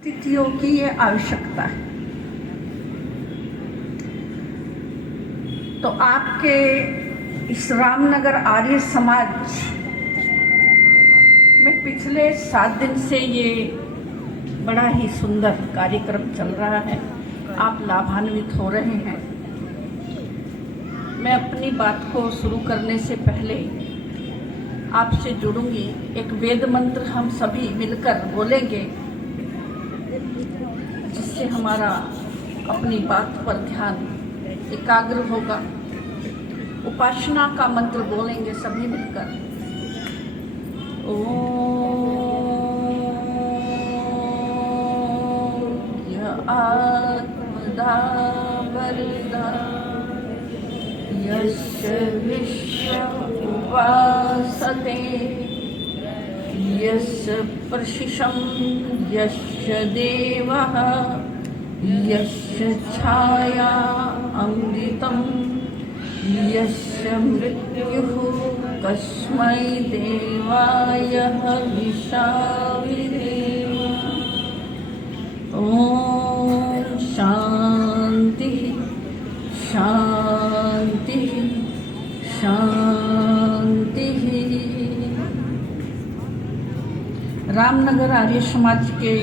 स्थितियों की ये आवश्यकता है। तो आपके इस रामनगर आर्य समाज में पिछले 7 दिन से ये बड़ा ही सुंदर कार्यक्रम चल रहा है। आप लाभान्वित हो रहे हैं। मैं अपनी बात को शुरू करने से पहले आपसे जुड़ूंगी। एक वेद मंत्र हम सभी मिलकर बोलेंगे, जिससे हमारा अपनी बात पर ध्यान एकाग्र होगा। उपासना का मंत्र बोलेंगे सभी मिलकर। ओम यः आत्मदा वरदा यस्य विश्व उपासते यस्य प्रशिशं यस्य देवः यस्य छाया अमृतं यस्य मृत्युः कस्मै देवाय हविषाविधे। ॐ शान्ति शान्ति शान्ति। रामनगर आर्य समाज के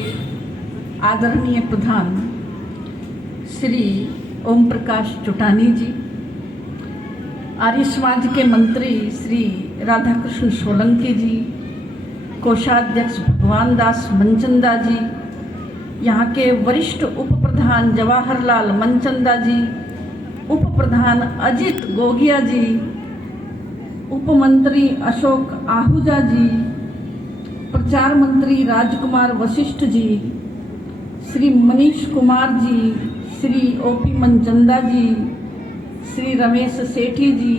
आदरणीय प्रधान श्री ओम प्रकाश चोटानी जी, आर्य समाज के मंत्री श्री राधाकृष्ण सोलंकी जी, कोषाध्यक्ष भगवान दास मनचंदा जी, यहाँ के वरिष्ठ उप प्रधान जवाहरलाल मनचंदा जी, उप प्रधान अजित गोगिया जी, उप मंत्री अशोक आहूजा जी, प्रचार मंत्री राजकुमार वशिष्ठ जी, श्री मनीष कुमार जी, श्री ओपी मनचंदा जी, श्री रमेश सेठी जी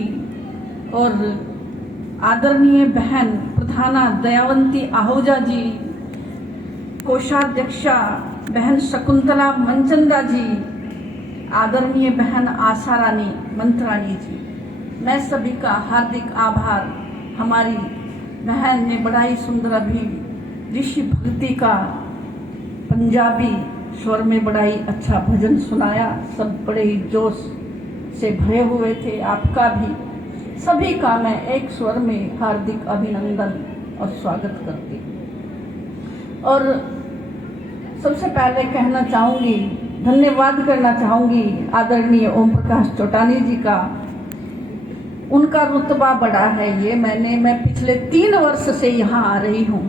और आदरणीय बहन प्रधाना दयावंती आहूजा जी, कोषाध्यक्षा बहन शकुंतला मनचंदा जी, आदरणीय बहन आशा रानी मंत्राणी जी, मैं सभी का हार्दिक आभार। हमारी बहन ने बड़ा ही सुंदर अभी ऋषि भक्ति का पंजाबी स्वर में बड़ा ही अच्छा भजन सुनाया। सब बड़े ही जोश से भरे हुए थे। आपका भी सभी का मैं एक स्वर में हार्दिक अभिनंदन और स्वागत करती हूँ। और सबसे पहले कहना चाहूँगी, धन्यवाद करना चाहूँगी आदरणीय ओम प्रकाश चोटानी जी का। उनका रुतबा बड़ा है। मैं पिछले 3 वर्ष से यहाँ आ रही हूँ।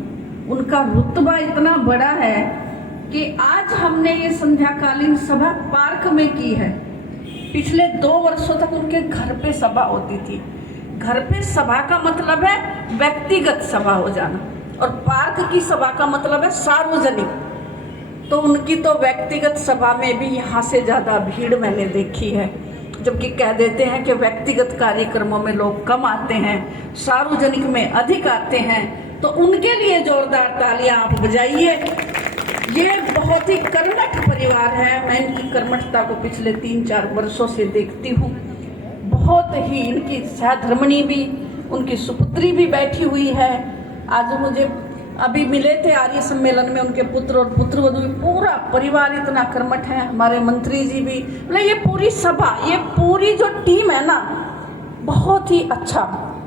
उनका रुतबा इतना बड़ा है कि आज हमने ये संध्याकालीन सभा पार्क में की है। पिछले 2 वर्षों तक उनके घर पे सभा होती थी। घर पे सभा का मतलब है व्यक्तिगत सभा हो जाना, और पार्क की सभा का मतलब है सार्वजनिक। तो उनकी तो व्यक्तिगत सभा में भी यहाँ से ज़्यादा भीड़ मैंने देखी है। जबकि कह देते हैं कि व्यक्तिगत कार्यक्रमों में लोग कम आते हैं, सार्वजनिक में अधिक आते हैं। तो उनके लिए जोरदार तालियां आप बजाइए। ये बहुत ही कर्मठ परिवार है। मैं इनकी कर्मठता को पिछले 3-4 वर्षों से देखती हूँ। बहुत ही इनकी सहधर्मिणी भी, उनकी सुपुत्री भी बैठी हुई है। आज मुझे अभी मिले थे आर्य सम्मेलन में उनके पुत्र और पुत्रवधू, पूरा परिवार इतना कर्मठ है। हमारे मंत्री जी भी, मतलब ये पूरी सभा, ये पूरी जो टीम है ना, बहुत ही अच्छा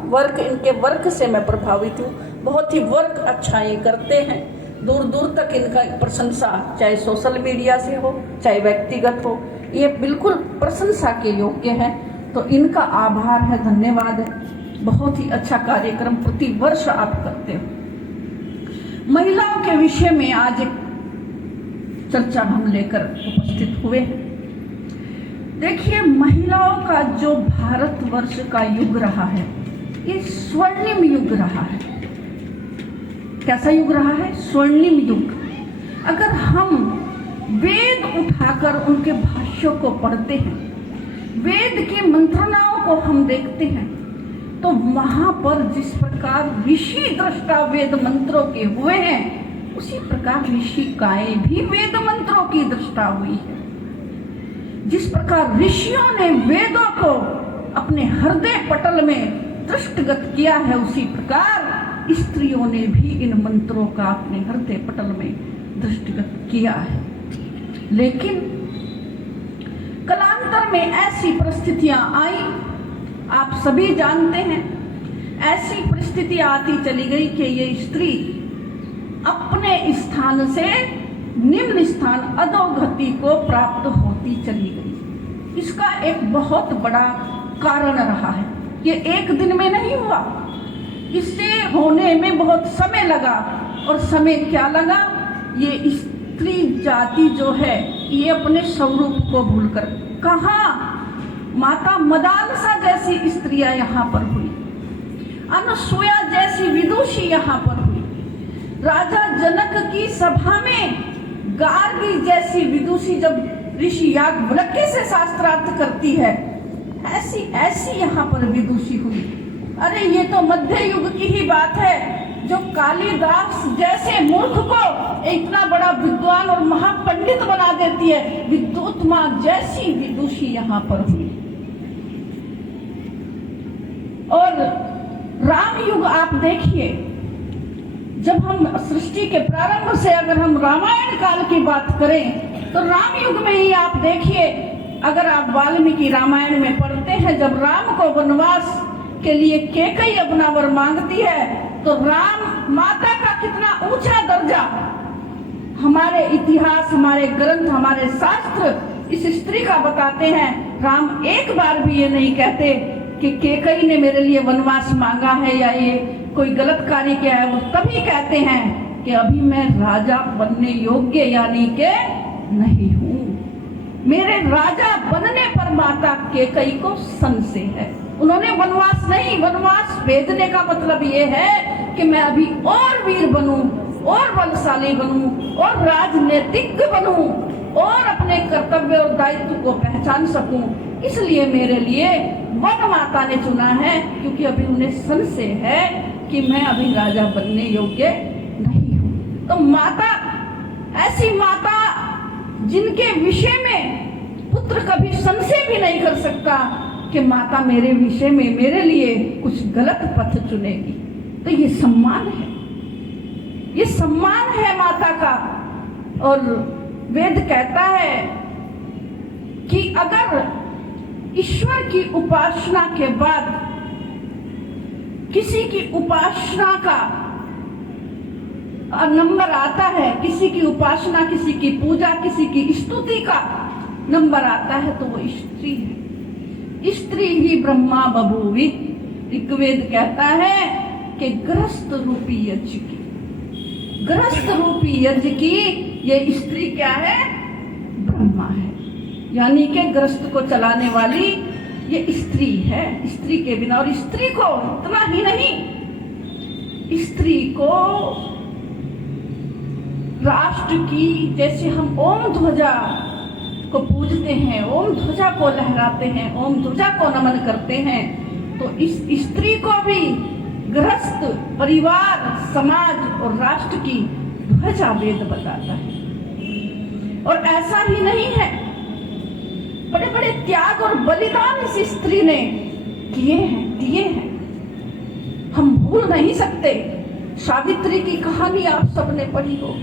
वर्क, इनके वर्क से मैं प्रभावित हूँ। बहुत ही वर्क अच्छा ये करते हैं। दूर दूर तक इनका प्रशंसा, चाहे सोशल मीडिया से हो चाहे व्यक्तिगत हो, ये बिल्कुल प्रशंसा के योग्य है। तो इनका आभार है, धन्यवाद है। बहुत ही अच्छा कार्यक्रम प्रति वर्ष आप करते हो। महिलाओं के विषय में आज एक चर्चा हम लेकर उपस्थित हुए हैं। देखिए, महिलाओं का जो भारतवर्ष का युग रहा है, ये स्वर्णिम युग रहा है। कैसा युग रहा है? स्वर्णिम युग। अगर हम वेद उठाकर उनके भाष्यों को पढ़ते हैं, वेद की मंत्रणाओं को हम देखते हैं, तो वहां पर जिस प्रकार ऋषि दृष्टा वेद मंत्रों के हुए हैं, उसी प्रकार ऋषिकाएं भी वेद मंत्रों की दृष्टा हुई है। जिस प्रकार ऋषियों ने वेदों को अपने हृदय पटल में दृष्टगत किया है, उसी प्रकार स्त्रियों ने भी इन मंत्रों का अपने हृदय पटल में दृष्टिगत किया है। लेकिन कालांतर में ऐसी परिस्थितियां आई, आप सभी जानते हैं, ऐसी परिस्थितियां आती चली गई कि ये स्त्री अपने स्थान से निम्न स्थान अधोगति को प्राप्त होती चली गई। इसका एक बहुत बड़ा कारण रहा है। ये एक दिन में नहीं हुआ, इससे होने में बहुत समय लगा। और समय क्या लगा? ये स्त्री जाति जो है ये अपने स्वरूप को भूलकर, कहाँ माता मदालसा जैसी स्त्रियां यहाँ पर हुई, अनसुया जैसी विदुषी यहाँ पर हुई, राजा जनक की सभा में गार्गी जैसी विदुषी जब ऋषि याज्ञवल्क्य से शास्त्रार्थ करती है, ऐसी ऐसी यहाँ पर विदुषी हुई। अरे ये तो मध्य युग की ही बात है, जो कालिदास जैसे मूर्ख को इतना बड़ा विद्वान और महापंडित बना देती है। विद्युत्मा जैसी विदुषी यहाँ पर हुई। और राम युग आप देखिए, जब हम सृष्टि के प्रारंभ से अगर हम रामायण काल की बात करें तो राम युग में ही आप देखिए, अगर आप वाल्मीकि रामायण में पढ़ते हैं, जब राम को वनवास के लिए कैकेयी अपना वर मांगती है तो राम माता का कितना ऊंचा दर्जा हमारे इतिहास, हमारे ग्रंथ, हमारे शास्त्र इस स्त्री का बताते हैं। राम एक बार भी ये नहीं कहते कि कैकेयी ने मेरे लिए वनवास मांगा है या ये कोई गलत कार्य किया है। वो तभी कहते हैं कि अभी मैं राजा बनने योग्य यानी के नहीं हूँ। मेरे राजा बनने पर माता कैकेयी को संशय है। उन्होंने वनवास नहीं, वनवास भेजने का मतलब ये है कि मैं अभी और वीर बनूं, और बलशाली बनूं, और राजनीतिज्ञ बनूं, और अपने कर्तव्य और दायित्व को पहचान सकूं। इसलिए मेरे लिए वन माता ने चुना है, क्योंकि अभी उन्हें संशय है कि मैं अभी राजा बनने योग्य नहीं हूं। तो माता, ऐसी माता जिनके विषय में पुत्र कभी संशय भी नहीं कर सकता कि माता मेरे विषय में मेरे लिए कुछ गलत पथ चुनेगी, तो ये सम्मान है, ये सम्मान है माता का। और वेद कहता है कि अगर ईश्वर की उपासना के बाद किसी की उपासना का नंबर आता है, किसी की उपासना, किसी की पूजा, किसी की स्तुति का नंबर आता है, तो वो स्त्री है। स्त्री ही ब्रह्मा बभूवि। ऋग्वेद कहता है कि गृहस्थ रूपी यज्ञ की, गृहस्थ रूपी यज्ञ की ये स्त्री क्या है? ब्रह्मा है। यानी कि गृहस्थ को चलाने वाली ये स्त्री है। स्त्री के बिना, और स्त्री को इतना ही नहीं, स्त्री को राष्ट्र की, जैसे हम ओम ध्वजा को पूजते हैं, ओम ध्वजा को लहराते हैं, ओम ध्वजा को नमन करते हैं, तो इस स्त्री को भी गृहस्थ, परिवार, समाज और राष्ट्र की ध्वजा वेद बताता है। और ऐसा ही नहीं है, बड़े बड़े त्याग और बलिदान इस स्त्री ने किए हैं, दिए हैं। हम भूल नहीं सकते। सावित्री की कहानी आप सबने पढ़ी हो।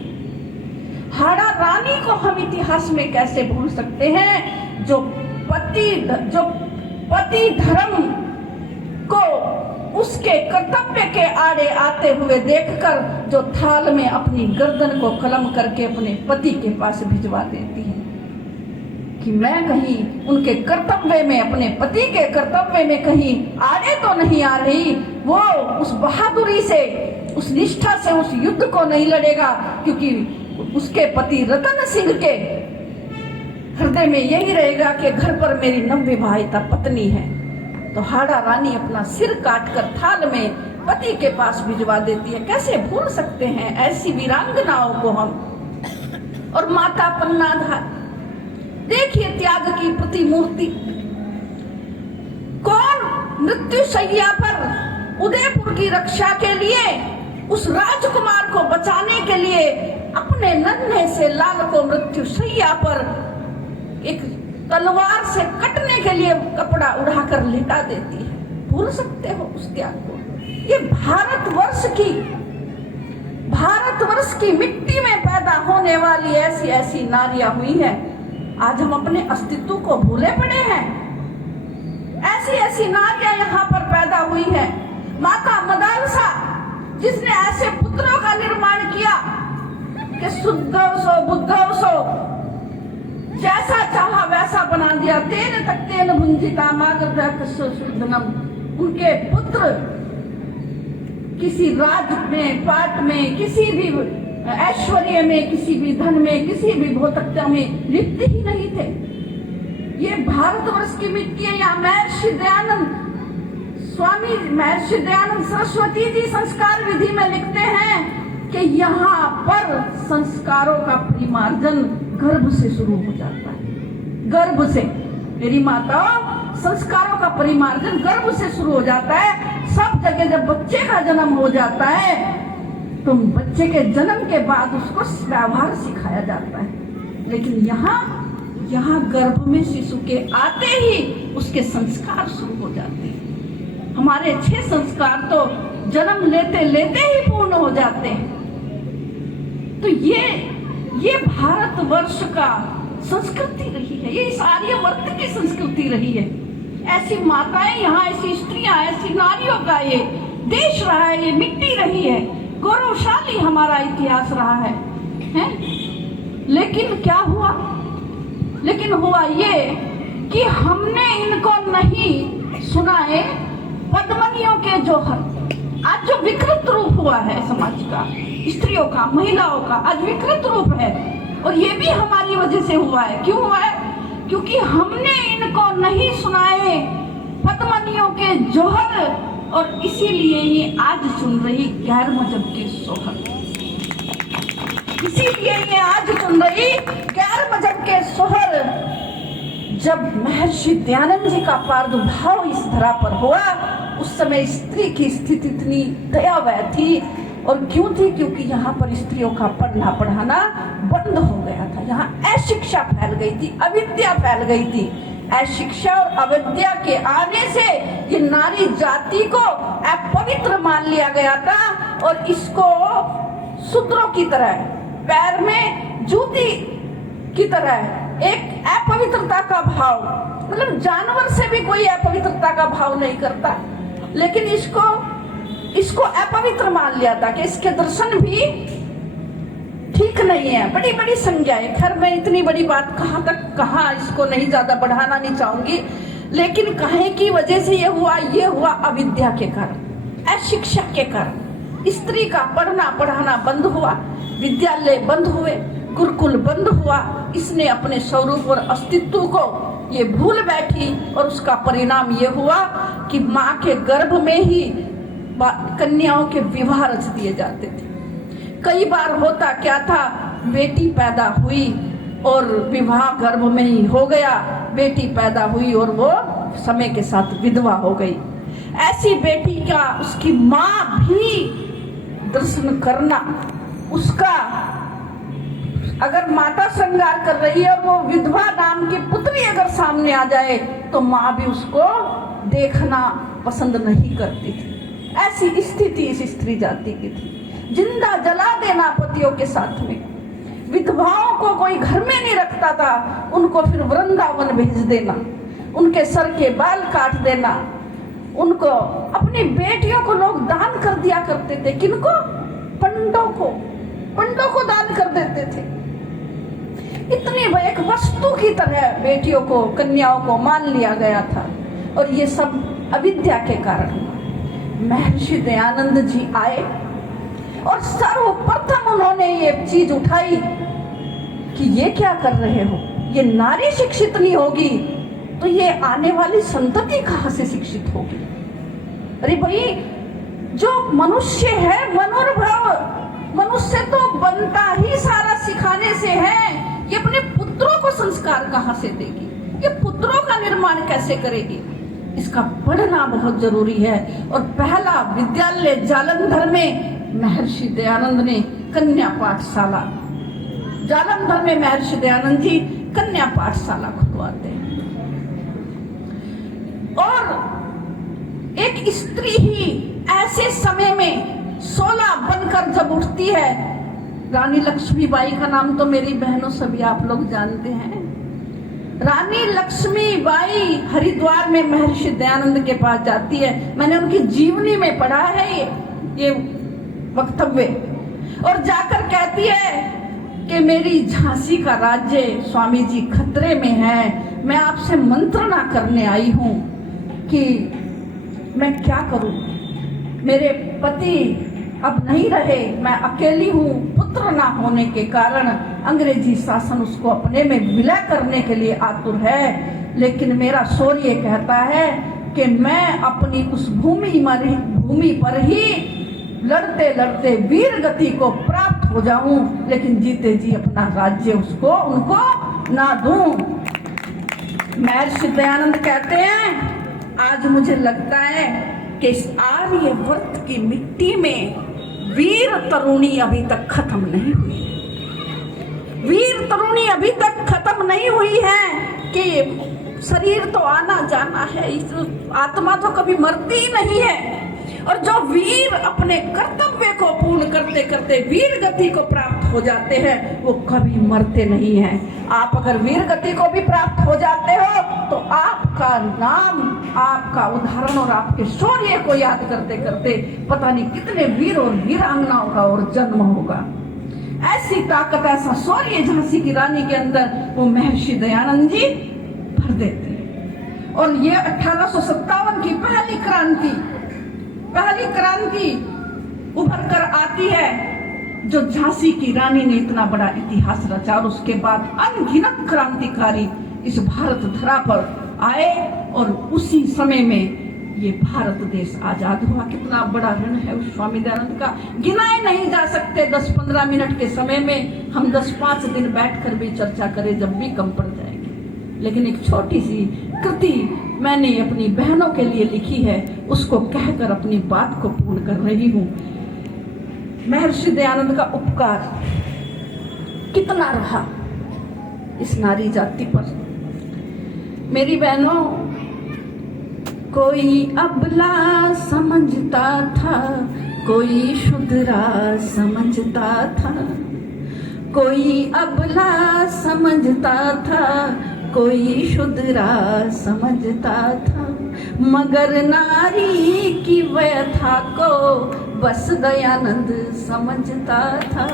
हाड़ा रानी को हम इतिहास में कैसे भूल सकते हैं, जो पति धर्म को उसके कर्तव्य के आड़े आते हुए देखकर जो थाल में अपनी गर्दन को कलम करके अपने पति के पास भिजवा देती है कि मैं कहीं उनके कर्तव्य में, अपने पति के कर्तव्य में कहीं आड़े तो नहीं आ रही। वो उस बहादुरी से, उस निष्ठा से उस युद्ध को नहीं लड़ेगा, क्योंकि उसके पति रतन सिंह के हृदय में यही रहेगा कि घर पर मेरी नवविवाहिता पत्नी है। तो हाड़ा रानी अपना सिर काटकर थाल में पति के पास भिजवा देती है। कैसे भूल सकते हैं ऐसी वीरांगनाओं को हम। और माता पन्नाधार, देखिए त्याग की प्रतिमूर्ति। कौन मृत्यु शैया पर उदयपुर की रक्षा के लिए, उस राजकुमार को बचाने के लिए अपने नन्हे से लाल को मृत्यु शैया पर एक तलवार से कटने के लिए कपड़ा उड़ाकर लिटा देती है। भूल सकते हो उस त्याग को? ये भारतवर्ष की भारतवर्ष की मिट्टी में पैदा होने वाली ऐसी ऐसी नारियां हुई हैं, आज हम अपने अस्तित्व को भूले पड़े हैं। ऐसी ऐसी नारियां यहाँ पर पैदा हुई है। माता मदालसा जिसने ऐसे पुत्रों का निर्माण किया कि शुद्धव सो बुद्धव सो, जैसा चाहा वैसा बना दिया। तेन तक्तेन भुंजिता मागध शुद्धनम। उनके पुत्र किसी राज में, पाट में, किसी भी ऐश्वर्य में, किसी भी धन में, किसी भी भौतिकता में लिप्त ही नहीं थे। ये भारतवर्ष की मिट्टी है। यहाँ महर्षि दयानंद स्वामी, महर्षि दयानंद सरस्वती जी संस्कार विधि में लिखते हैं कि यहाँ पर संस्कारों का परिमार्जन गर्भ से शुरू हो जाता है। गर्भ से, मेरी माता, संस्कारों का परिमार्जन गर्भ से शुरू हो जाता है। सब जगह जब बच्चे का जन्म हो जाता है तो बच्चे के जन्म के बाद उसको व्यवहार सिखाया जाता है, लेकिन यहाँ गर्भ में शिशु के आते ही उसके संस्कार शुरू हो जाते हैं। हमारे 6 संस्कार तो जन्म लेते लेते ही पूर्ण हो जाते हैं। तो ये भारतवर्ष का संस्कृति रही है, ये इस आर्यवर्त की संस्कृति रही है। ऐसी माताएं यहाँ, ऐसी स्त्रियां, ऐसी नारियों का ये देश रहा है, ये मिट्टी रही है। गौरवशाली हमारा इतिहास रहा है? लेकिन क्या हुआ? लेकिन हुआ ये कि हमने इनको नहीं सुनाए पद्मनियों के जोहर। आज जो विकृत रूप हुआ है समाज का, स्त्रियों का, महिलाओं का, आज विकृत रूप है, और ये भी हमारी वजह से हुआ है। क्यों हुआ है? क्योंकि हमने इनको नहीं सुनाए पद्मनियों के जोहर, और इसीलिए ये आज सुन रही गैर मजहब के सोहर। इसीलिए ये आज सुन रही गैर मजहब के सोहर। जब महर्षि दयानंद जी का प्रादुर्भाव इस धरा पर हुआ, उस समय स्त्री की स्थिति इतनी दयावह थी। और क्यों थी? क्योंकि यहाँ पर स्त्रियों का पढ़ना पढ़ाना बंद हो गया था। यहाँ अशिक्षा फैल गई थी, अविद्या फैल गई थी। अशिक्षा और अविद्या के आने से ये नारी जाति को अपवित्र मान लिया गया था, और इसको शूद्रों की तरह, पैर में जूती की तरह एक अपवित्रता का भाव, मतलब जानवर से भी कोई अपवित्रता का भाव नहीं करता, लेकिन इसको अपवित्र मान लिया था कि इसके दर्शन भी ठीक नहीं है। बड़ी बड़ी संज्ञाएं। खैर मैं इतनी बड़ी बात कहाँ इसको नहीं ज्यादा बढ़ाना नहीं चाहूंगी, लेकिन कहे की वजह से ये हुआ अविद्या के कारण, अशिक्षा के कारण। स्त्री का पढ़ना पढ़ाना बंद हुआ, विद्यालय बंद हुए, गुरुकुल बंद हुआ। इसने अपने स्वरूप और अस्तित्व को ये भूल बैठी, और उसका परिणाम ये हुआ कि माँ के गर्भ में ही कन्याओं के विवाह रच दिए जाते थे। कई बार होता क्या था, बेटी पैदा हुई और विवाह गर्भ में ही हो गया। बेटी पैदा हुई और वो समय के साथ विधवा हो गई। ऐसी बेटी का उसकी माँ भी दर्शन करना, उसका अगर माता श्रृंगार कर रही है और वो विधवा नाम की पुत्री अगर सामने आ जाए तो माँ भी उसको देखना पसंद नहीं करती थी। ऐसी स्थिति इस स्त्री जाति की थी। जिंदा जला देना पतियों के साथ में। विधवाओं को कोई घर में नहीं रखता था, उनको फिर वृंदावन भेज देना, उनके सर के बाल काट देना, उनको, अपनी बेटियों को लोग दान कर दिया करते थे। किनको? पंडों को दान कर देते थे। इतनी एक वस्तु की तरह बेटियों को, कन्याओं को मान लिया गया था, और ये सब अविद्या के कारण। महर्षि दयानंद जी आए और सर्वप्रथम उन्होंने ये चीज उठाई कि ये क्या कर रहे हो, ये नारी शिक्षित नहीं होगी तो ये आने वाली संतति कहाँ से शिक्षित होगी। अरे भाई, जो मनुष्य है, मनोभाव मनुष्य तो बनता ही सारा सिखाने से है। ये अपने पुत्रों को संस्कार कहाँ से देगी, ये पुत्रों का निर्माण कैसे करेगी? इसका पढ़ना बहुत जरूरी है। और पहला विद्यालय जालंधर में महर्षि दयानंद ने कन्या पाठशाला, जालंधर में महर्षि दयानंद जी कन्या पाठशाला खुलवाते हैं। और एक स्त्री ही ऐसे समय में 16 बनकर जब उठती है, रानी लक्ष्मीबाई का नाम तो मेरी बहनों सभी आप लोग जानते हैं। रानी लक्ष्मीबाई हरिद्वार में महर्षि दयानंद के पास जाती है। मैंने उनकी जीवनी में पढ़ा है ये वक्तव्य, और जाकर कहती है कि मेरी झांसी का राज्य स्वामी जी खतरे में है, मैं आपसे मंत्रणा करने आई हूं कि मैं क्या करूं, मेरे पति अब नहीं रहे, मैं अकेली हूँ, पुत्र ना होने के कारण अंग्रेजी शासन उसको अपने में विलय करने के लिए आतुर है, लेकिन मेरा शौर्य कहता है कि मैं अपनी उस भूमि पर ही लड़ते लड़ते वीर गति को प्राप्त हो जाऊं, लेकिन जीते जी अपना राज्य उनको ना दूं। महर्षि दयानंद कहते हैं, आज मुझे लगता है कि इस आर्यवर्त की मिट्टी में वीर तरुणी अभी तक खत्म नहीं हुई, वीर तरुणी अभी तक खत्म नहीं हुई है कि शरीर तो आना जाना है, इस आत्मा तो कभी मरती ही नहीं है। और जो वीर अपने कर्तव्य को पूर्ण करते करते वीर गति को प्राप्त हो जाते हैं, वो कभी मरते नहीं हैं। आप अगर वीर गति को भी प्राप्त हो जाते हो तो आपका नाम, आपका उदाहरण और आपके शौर्य को याद करते करते पता नहीं कितने वीर और वीरांगनाओं का और जन्म होगा। ऐसी ताकत, ऐसा शौर्य झांसी की रानी के अंदर वो महर्षि दयानंद जी भर देते हैं। और ये 1857 की पहली क्रांति उभर कर आती है, जो झांसी की रानी ने इतना बड़ा इतिहास रचा, और उसके बाद अनगिनत क्रांतिकारी इस भारत धरा पर आए, और उसी समय में ये भारत देश आजाद हुआ। कितना बड़ा ऋण है उस स्वामी दयानंद का, गिनाए नहीं जा सकते। 10-15 मिनट के समय में हम 10-5 दिन बैठकर भी चर्चा करें जब भी कम पड़ जाएगी। लेकिन एक छोटी सी कृति मैंने अपनी बहनों के लिए लिखी है, उसको कहकर अपनी बात को पूर्ण कर रही हूँ। महर्षि दयानंद का उपकार कितना रहा इस नारी जाति पर। मेरी बहनों, कोई अबला समझता था, कोई शुद्रा समझता था, कोई अबला समझता था, कोई शुद्रा समझता था, मगर नारी की व्यथा को बस दयानंद समझता था,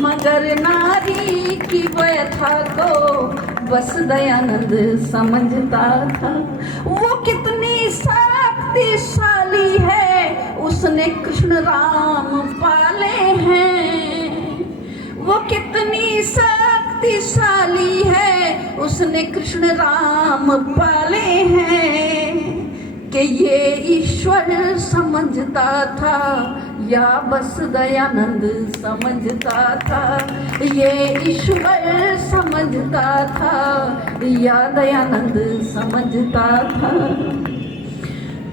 मगर नारी की व्यथा को बस दयानंद समझता था। वो कितनी शक्तिशाली है, उसने कृष्ण राम पाले हैं, वो कितनी शक्तिशाली है, उसने कृष्ण राम पाले हैं, कि ये ईश्वर समझता था या बस दयानंद समझता था, ये ईश्वर समझता था या दयानंद समझता था।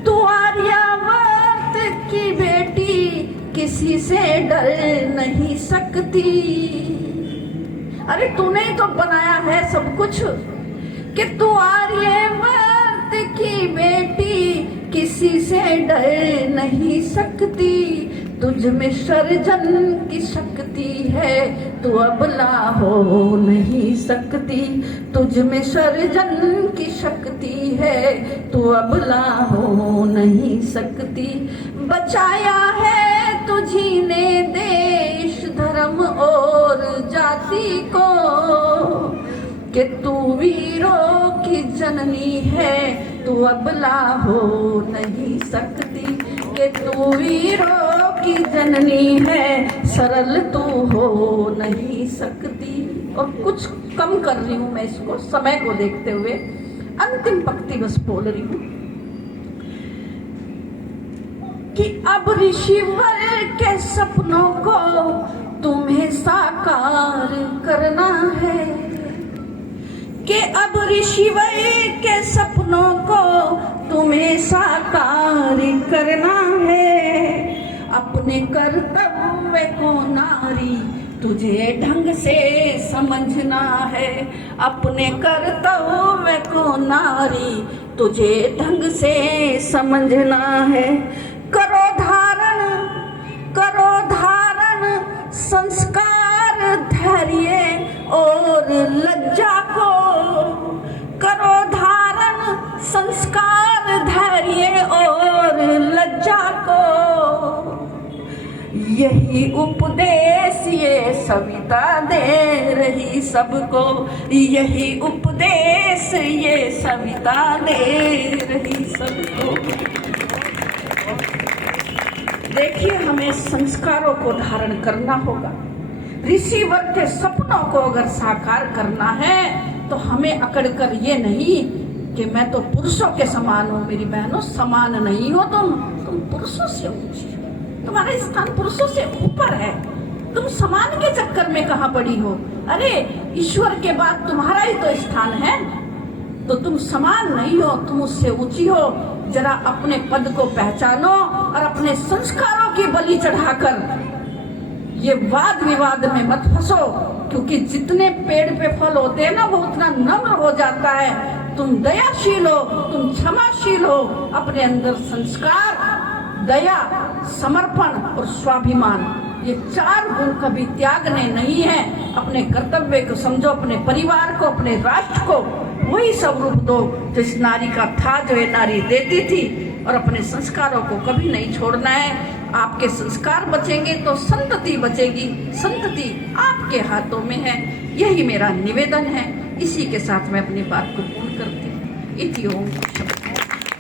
तू आर्यावर्त की बेटी किसी से डर नहीं सकती। अरे तूने तो बनाया है सब कुछ, कि तू आर्यवर्त की बेटी किसी से डर नहीं सकती, तुझ में सर्जन की शक्ति है, तू अबला हो नहीं सकती, तुझ में सर्जन की शक्ति है, तू अबला हो नहीं सकती। बचाया है तुझी ने देश धर्म और जाति को, कि तू वीरों की जननी है, तू अबला हो नहीं सकती, कि तू वीरों की जननी है, सरल तू हो नहीं सकती। और कुछ कम कर रही हूं मैं इसको, समय को देखते हुए अंतिम पंक्ति बस बोल रही हूं कि अब ऋषिवर के सपनों को तुम्हें साकार करना है, कि अब ऋषिवर के सपनों को तुम्हें साकार करना है। अपने कर्तव्य को नारी तुझे ढंग से समझना है, अपने कर्तव्य को नारी तुझे ढंग से समझना है। करो धारण करो धारण संस्कार धैर्य और लज्जा को, करो धारण संस्कार धैर्य और लज्जा को। यही उपदेश ये सविता दे रही सबको, यही उपदेश ये सविता दे रही सबको। देखिए, हमें संस्कारों को धारण करना होगा। ऋषि वर्ग के सपनों को अगर साकार करना है तो हमें अकड़कर ये नहीं कि मैं तो पुरुषों के समान हूँ। मेरी बहनों, समान नहीं हो तुम पुरुषों से ऊंची हो, तुम्हारा स्थान पुरुषों से ऊपर है। तुम समान के चक्कर में कहाँ पड़ी हो? अरे ईश्वर के बाद तुम्हारा ही तो स्थान है, तो तुम समान नहीं हो, तुम उससे ऊंची हो। जरा अपने पद को पहचानो और अपने संस्कारों की बलि चढ़ाकर ये वाद विवाद में मत फंसो, क्योंकि जितने पेड़ पे फल होते हैं ना, वो उतना नम्र हो जाता है। तुम दयाशील हो, तुम क्षमाशील हो, अपने अंदर संस्कार, दया, समर्पण और स्वाभिमान, ये 4 गुण कभी त्यागने नहीं है। अपने कर्तव्य को समझो, अपने परिवार को, अपने राष्ट्र को वही स्वरूप दो जो इस नारी का था, जो ये नारी देती थी। और अपने संस्कारों को कभी नहीं छोड़ना है। आपके संस्कार बचेंगे तो संतति बचेगी। संतति आपके हाथों में है, यही मेरा निवेदन है। इसी के साथ मैं अपनी बात को पूर्ण करती हूँ। इति ओम।